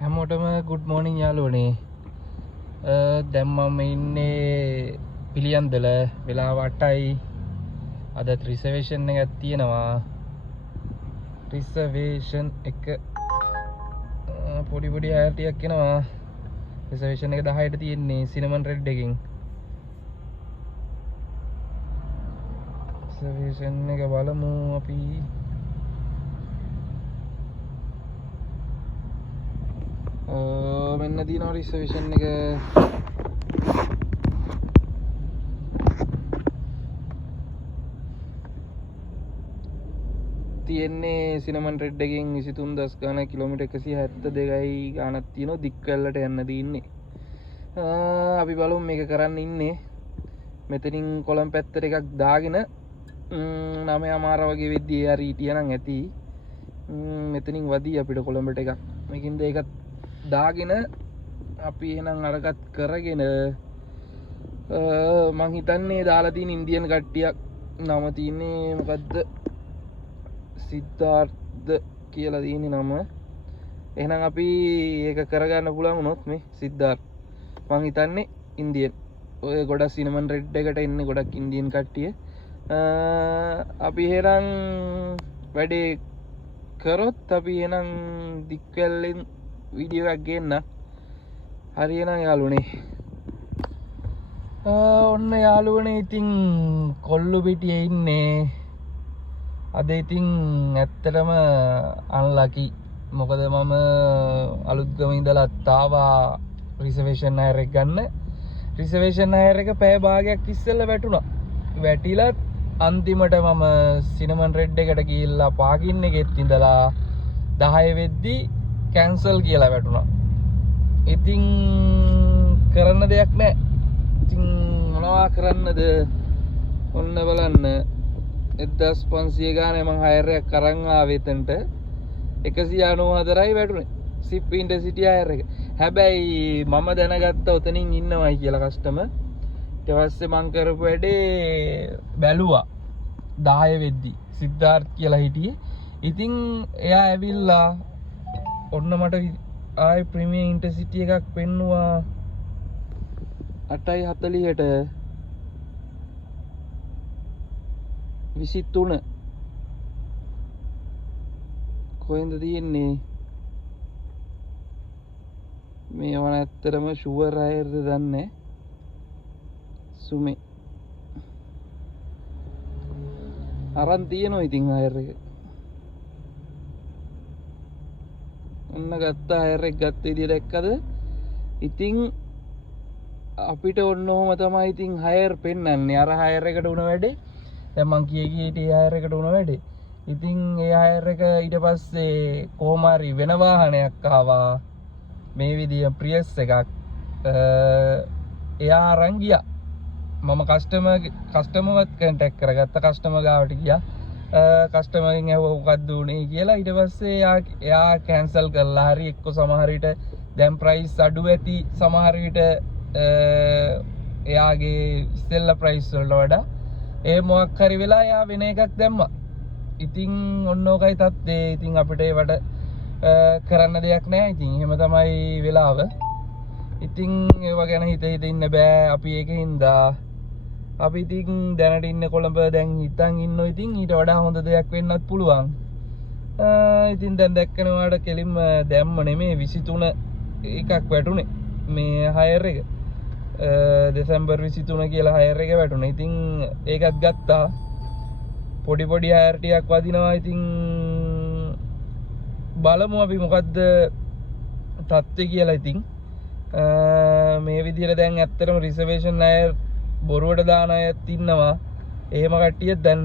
හැමෝටම good morning යාළුවනේ. දැන් මම ඉන්නේ පිළියන්දල වෙලාව 8යි. අද රිසර්වේෂන් එකක් තියෙනවා. රිසර්වේෂන් එක පොඩි හයර් ටිකක් එනවා. රිසර්වේෂන් එක 10ට තියෙන්නේ සිනමන් රෙඩ් එකකින්. රිසර්වේෂන් එක බලමු අපි. මෙන්න තියෙනවා රිසර්වේෂන් එක. තියෙන්නේ සිනමන් රෙඩ් එකකින් 23 ගාන කිලෝමීටර් 172යි ගානක් තියෙනවා. දික්වැල්ලට යන්න දින්නේ. අපි බලමු මේක කරන්න ඉන්නේ. මෙතනින් කොළඹ පැත්තට එකක් දාගෙන 9:00 වගේ වෙද්දී එයා රීටියනම් ඇති. මෙතනින් වදී අපිට කොළඹට එකක්. මේකින්ද ඒකත් දාගෙන අපි එහෙනම් අරකට කරගෙන මං හිතන්නේ දාලා තියෙන ඉන්දියන් කට්ටියක් නම තියෙන්නේ මොකද්ද සිද්ධාර්ථ කියලා තියෙන්නේ නම. එහෙනම් අපි ඒක කරගන්න පුළුවන් වුණොත් මේ සිද්ධාර්ථ මං හිතන්නේ ඉන්දියන් ඔය ගොඩක් සිනමන් රෙඩ් එකට එන්නේ ගොඩක් ඉන්දියන් කට්ටිය. අපි එහෙනම් වැඩේ කරොත් අපි එහෙනම් දික්වැල්ලෙන් වීඩියෝ එකක් ගේන්න. හරි එහෙනම් යාළුවනේ. ඔන්න යාළුවනේ ඉතින් කොල්ලු පිටියේ ඉන්නේ. අද ඉතින් ඇත්තටම අන්ලකි. මොකද මම අලුත්ගම ඉඳලා ආවා රිසර්වේෂන් හයර් එක ගන්න. රිසර්වේෂන් හයර් එක පැය භාගයක් ඉස්සෙල්ලා වැටුණා. වැටිලා අන්තිමට මම සිනමන් රෙඩ් එකට ගිහිල්ලා පාකින් එකෙත් ඉඳලා 10 වෙද්දි කැන්සල් කියලා වැටුණා. ඉතින් කරන්න දෙයක් නැහැ. ඉතින් මොනවා කරන්නද? ඔන්න බලන්න 1500 ගානේ මං හයර් එකක් අරන් ආවේ එතනට 194යි වැටුනේ. සිප් ඉන්ටර්සිටි හයර් එක. හැබැයි මම දැනගත්තා උතනින් ඉන්නවයි කියලා කස්ටමර්. ඊට පස්සේ මං කරපු වැඩේ බැලුවා 10 වෙද්දි සිද්ධාර්ථ කියලා හිටියේ. ඉතින් එයා ඇවිල්ලා ඔන්න මට ආයි ප්‍රීමියම් ඉන්ටර්සිටි එකක් පෙන්නුවා 8:40ට 23 කොහෙන්ද තියෙන්නේ මේව ඇත්තටම ෂුවර් හයර්ද දන්නේ සුමේ අරන් තියෙනවා ඉතින් හයර් එක. ඔන්න ගත්තා හයර් එක ගත්ත විදිය දැක්කද? ඉතින් අපිට ඔන්න ඔහම තමයි ඉතින් හයර් පෙන්වන්නේ. අර හයර් එකට උන වැඩේ දැන් මං කියේ හිටියේ හයර් එකට උන වැඩේ. ඉතින් ඒ හයර් එක ඊට පස්සේ කොහොම හරි වෙන වාහනයක් ආවා. මේ විදිය ප්‍රියස් එකක් එයා අරන් ගියා. මම කස්ටමර්වත් කන්ටැක්ට් කරගත්ත. කස්ටමර් ගාවට ගියා. කස්ටමර්ගෙන් ඇහුවා මොකක්ද උනේ කියලා. ඊට පස්සේ එයා කැන්සල් කරලා හරි එක්ක සමහර විට දැන් ප්‍රයිස් අඩු ඇති සමහර විට එයාගේ ඉස්සෙල්ලා ප්‍රයිස් වලට වඩා ඒ මොකක් හරි වෙලා එයා වෙන එකක් දැම්මා. ඉතින් ඔන්න ඕකයි තත්ත්වය. ඉතින් අපිට ඒවට කරන්න දෙයක් නැහැ. ඉතින් එහෙම තමයි වෙලාව. ඉතින් ඒව ගැන හිත ඉන්න බෑ. අපි ඒකින්ද අපි ඉතින් දැනට ඉන්නේ කොළඹ. දැන් හිතන් ඉන්නෝ. ඉතින් ඊට වඩා හොඳ දෙයක් වෙන්නත් පුළුවන්. ඉතින් දැන් දැක්කනවාට කෙලින්ම දැම්ම නෙමේ 23 එකක් වැටුනේ මේ හයර් එක. දෙසැම්බර් 23 කියලා හයර් එක වැටුණා. ඉතින් ඒකත් ගත්තා. පොඩි හයර් ටිකක් වදිනවා. ඉතින් බලමු අපි මොකද්ද තත්ත්වය කියලා. ඉතින් මේ විදිහට දැන් ඇත්තටම රිසර්වේෂන් අය බොරුවට දාන අයත් ඉන්නවා. එහෙම කට්ටියක් දන්නේ